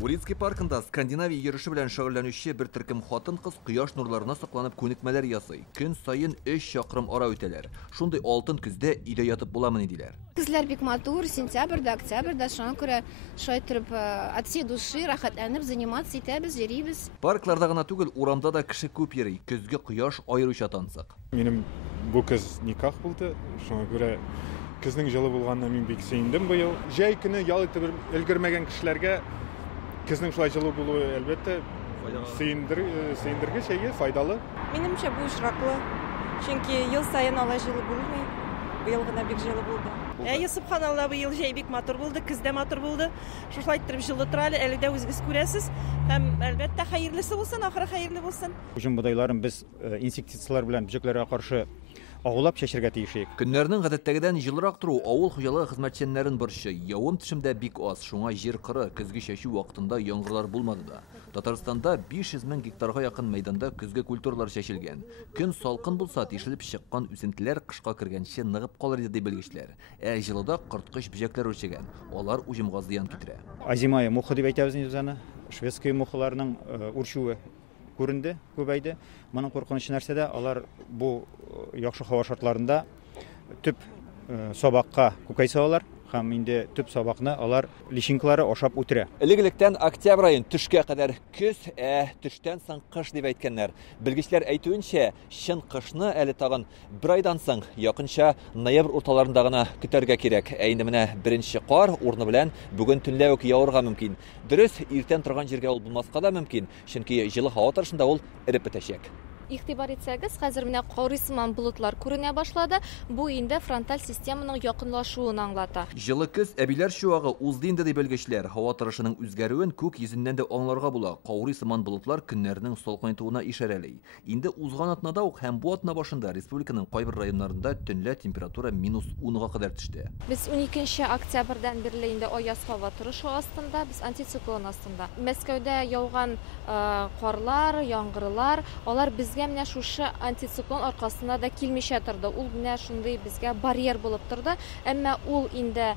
Урицкий паркында Скандинавия йөреше белән шөгыльләнүче бер төркем хатын-кыз кояш нурларына сакланып күнекмәләр ясый. Көн сайын 3 чакрым ара үтәләр. Шундый алтын көздә өйдә ятып буламыни диләр. Кызлар бик матур, сентябрьдә, октябрьдә шуңа күрә шулай торып от всей души рәхәтләнеп заниматься итәбез, йөрибез. Паркларда гына түгел, урамда да кеше күп йөри. Көзге кояш аеруча тансык. Минем бу кыз никах булды. Шуңа күрә кызның җылы булганына мин бик сөендем быел. Җәй көне ял итеп өлгермәгән кешеләргә кызның шулай җылы булуы әлбәттә сөендергеч, файдалы. Минемчә бу очраклы. Чөнки ел сайын алай җылы булмый. Быел гына бик җылы булды. Субханалла, быел җәй бик матур булды, көз дә матур булды. Шулай итеп җылы тора, әле дә үзегез күрәсез. Һәм әлбәттә хәерлесе булсын, ахыры хәерле булсын. Һөҗүм будайларын без инсектицидалар белән бөҗәкләргә каршы агулап чәчәргә тиешик. Көннәрнең гадәттәгедән җылырак тору авыл хуҗалыгы хезмәтчәннәрен борчы. Явым төшемдә бик аз, шуңа җир кыры, көзге чәчү вакытында яңгырлар булмады да. Татарстанда 500 мең гектарга якын мәйданда көзге культуралар чәчелгән. Көн салкын булса, тишелеп чыккан үсентеләр кышка кергәнче ныгып калыр дип белгечләр. Җылыда корткыч бөҗәкләр үрчәгән. Алар уҗымга зыян китерә. Азимая мухы дип әйтәбез инде аны. Шведская мухыларның үрчүе күренде, күбәйде. Моның куркынычы нәрсәдә? Алар бу яхшы һава шартларында төп сабакка күкәйсалар һәм инде төп сабакны алар личинкалары ашап үтерә. Элек-электән октябрь аен төшкә кадәр көз, төштән соң кыш дип әйткәннәр. Белгечләр әйтүенчә, чын кышны әле тагын бер айдан соң, якынча ноябрь урталарында гына көтәргә кирәк. Инде менә беренче кар урыны белән бүген төнлә үк яурга мөмкин. Дөрес, иртән торган җиргә ул булмаска да мөмкин, чөнки җылы һава торышында ул эреп бетәчәк. Игътибар итсәгез, хәзер менә каурисыман болытлар күренә башлады. Бу инде фронталь системаның якынлашуын аңлата. Җылы көз әбиләр чуагы узды инде дип белгечләр. Һава торышының үзгәрүен күк йөзеннән дә аңларга була. Каурисыман болытлар көннәрнең салкынайтуына ишарәли. Инде узган атнада ук һәм бу атна башында республиканың кайбер районнарында төнлә температура -10-га кадәр төште. Без 12 октябрьдән бирле инде аяз һава торышы астында, без антициклон астында. Мәскәүдә яуган карлар, яңгырлар, алар безгә менә шушы антициклон аркасында да килмичә торды. Ул менә шундый безгә барьер булып торды. Әмма ул инде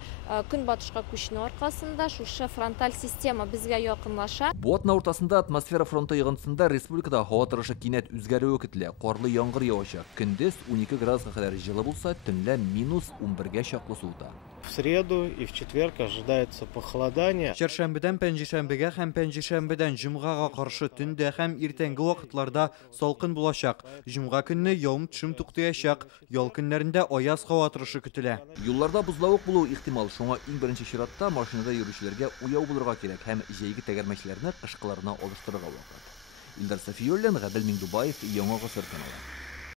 көнбатышка күченү аркасында шушы фронталь система безгә якынлаша. Бу атна уртасында атмосфера фронты йогынтысында республикада һава торышы кинәт үзгәрүе көтелә. Карлы яңгыр явачак. Көндез 12 градуска кадәр җылы булса, төнлә -11-га чаклы суыта. В среду и в четверг ожидается похолодание. Чәршәмбедән пәнҗешәмбегә һәм пәнҗешәмбедән җомгага каршы төндә һәм иртәнге вакытларда салкын булачак. Җомга көнне явым-төшем туктаячак. Ял көннәрендә аяз һава торышы көтелә. Юлларда бузлавык булу ихтимал, шуңа иң беренче чиратта машинада йөрүчеләргә уяу булырга кирәк һәм җәйге тәгәрмәчләрне кышкыларына алыштырырга вакыт. Илдар Сафиуллин, Гадел Миңдубаев, Яңа Гасыр каналы.